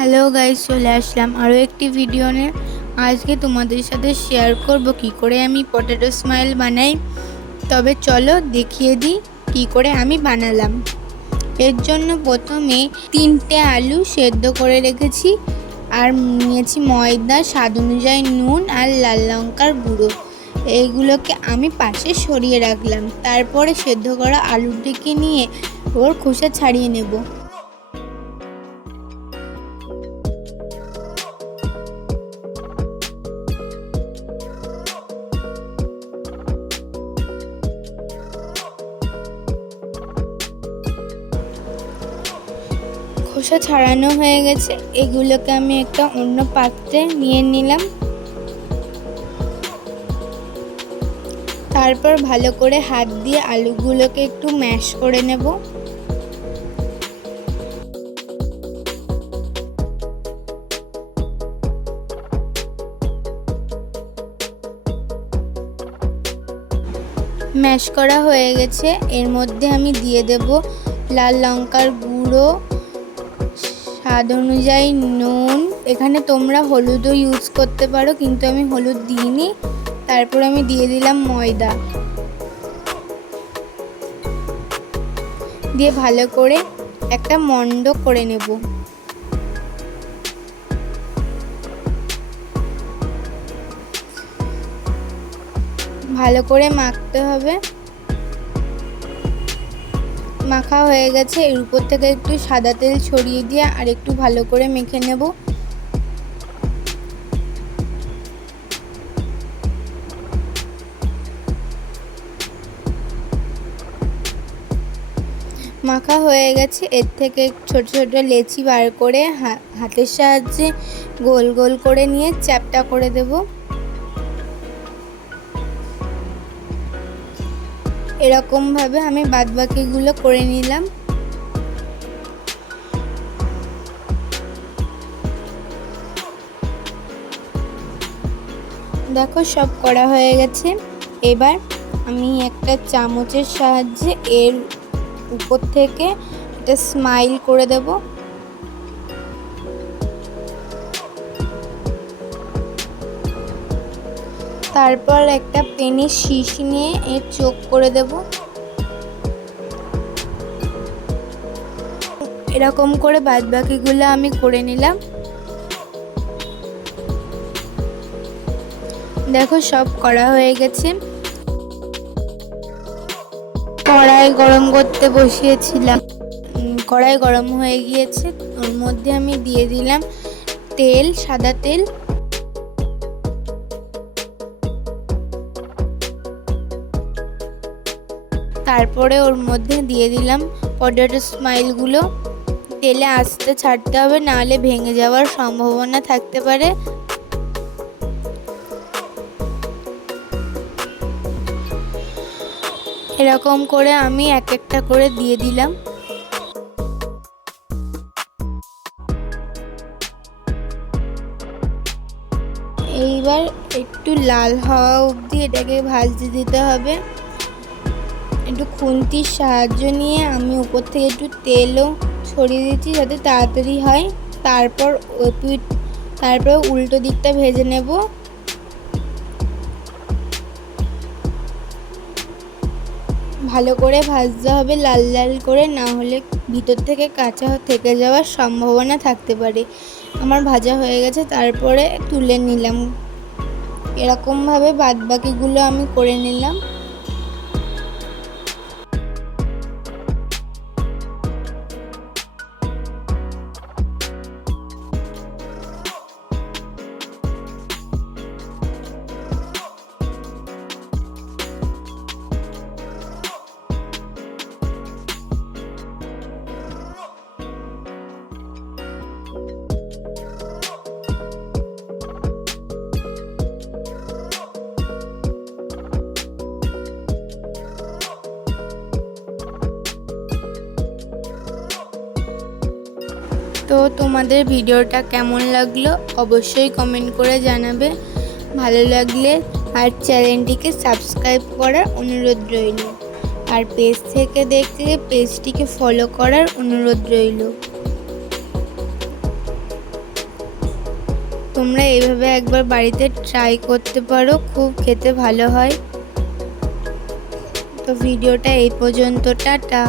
Hello guys, চলে আসলাম আরও একটি ভিডিও নিয়ে। আজকে তোমাদের সাথে শেয়ার করব কি করে আমি পটেটো স্মাইল বানাই। তবে চলো দেখিয়ে দিই কি করে আমি বানালাম। এর জন্য প্রথমে 3টে আলু সেদ্ধ করে রেখেছি, আর নিয়েছি ময়দা, স্বাদ অনুযায়ী নুন আর লাল লঙ্কার গুঁড়ো। এইগুলোকে আমি পাশে সরিয়ে রাখলাম। তারপরে সেদ্ধ করা আলুটিকে নিয়ে ওর খোসা ছাড়িয়ে নেব। খোসা ছাড়ানো হয়ে গেছে, এগুলোকে আমি একটা অন্য পাত্রে নিয়ে নিলাম। তারপর ভালো করে হাত দিয়ে আলুগুলোকে একটু ম্যাশ করে নেব। ম্যাশ করা হয়ে গেছে, এর মধ্যে আমি দিয়ে দেব লাল লঙ্কার গুঁড়ো, স্বাদ অনুযায়ী নুন। এখানে তোমরা হলুদও ইউজ করতে পারো, কিন্তু আমি হলুদ দিইনি। তারপর আমি দিয়ে দিলাম ময়দা, দিয়ে ভালো করে একটা মণ্ড করে নেব। ভালো করে মাখতে হবে। মাখা হয়ে গেছে, এর উপর থেকে একটু সাদা তেল ছড়িয়ে দিয়ে আর একটু ভালো করে মেখে নেব। মাখা হয়ে গেছে, এর থেকে ছোট ছোট লেচি বার করে হাতের সাহায্যে গোল গোল করে নিয়ে চ্যাপ্টা করে দেব। এরকম ভাবে আমি বাদবাকিগুলো করে নিলাম। দেখো সব করা হয়ে গেছে। এবার আমি একটা চামচের সাহায্যে এর উপর থেকে একটা স্মাইল করে দেব। তারপর একটা পেনের শীষ নিয়ে এর চোখ করে দেব। এরকম করে বাদবাকিগুলো আমি করে নিলাম। দেখো সব করা হয়ে গেছে। কড়াই গরম করতে বসিয়েছিলাম, কড়াই গরম হয়ে গিয়েছে। ওর মধ্যে আমি দিয়ে দিলাম তেল, সাদা তেল। তারপরে ওর মধ্যে দিয়ে দিলাম পটেটো স্মাইলগুলো। তেলে আস্তে ছাড়তে হবে, নাহলে ভেঙে যাওয়ার সম্ভাবনা থাকতে পারে। এরকম করে আমি এক একটা করে দিয়ে দিলাম। এইবার একটু লাল হওয়া অবধি এটাকে ভাজতে দিতে হবে। একটু খুন্তির সাহায্য নিয়ে আমি উপর থেকে একটু তেলও ছড়িয়ে দিচ্ছি যাতে তাড়াতাড়ি হয়। তারপর উল্টো দিকটা ভেজে নেব। ভালো করে ভাজতে হবে, লাল লাল করে, না হলে ভিতর থেকে কাঁচা থেকে যাওয়ার সম্ভাবনা থাকতে পারে। আমার ভাজা হয়ে গেছে, তারপরে তুলে নিলাম। এরকমভাবে বাদবাকিগুলো আমি করে নিলাম। তো তোমাদের ভিডিওটা কেমন লাগলো অবশ্যই কমেন্ট করে জানাবে। ভালো লাগলে আর চ্যানেলটিকে সাবস্ক্রাইব করার অনুরোধ রইল, আর পেজ থেকে দেখলে পেজটিকে ফলো করার অনুরোধ রইল। তোমরা এইভাবে একবার বাড়িতে ট্রাই করতে পারো, খুব খেতে ভালো হয়। তো ভিডিওটা এই পর্যন্ত, টাটা।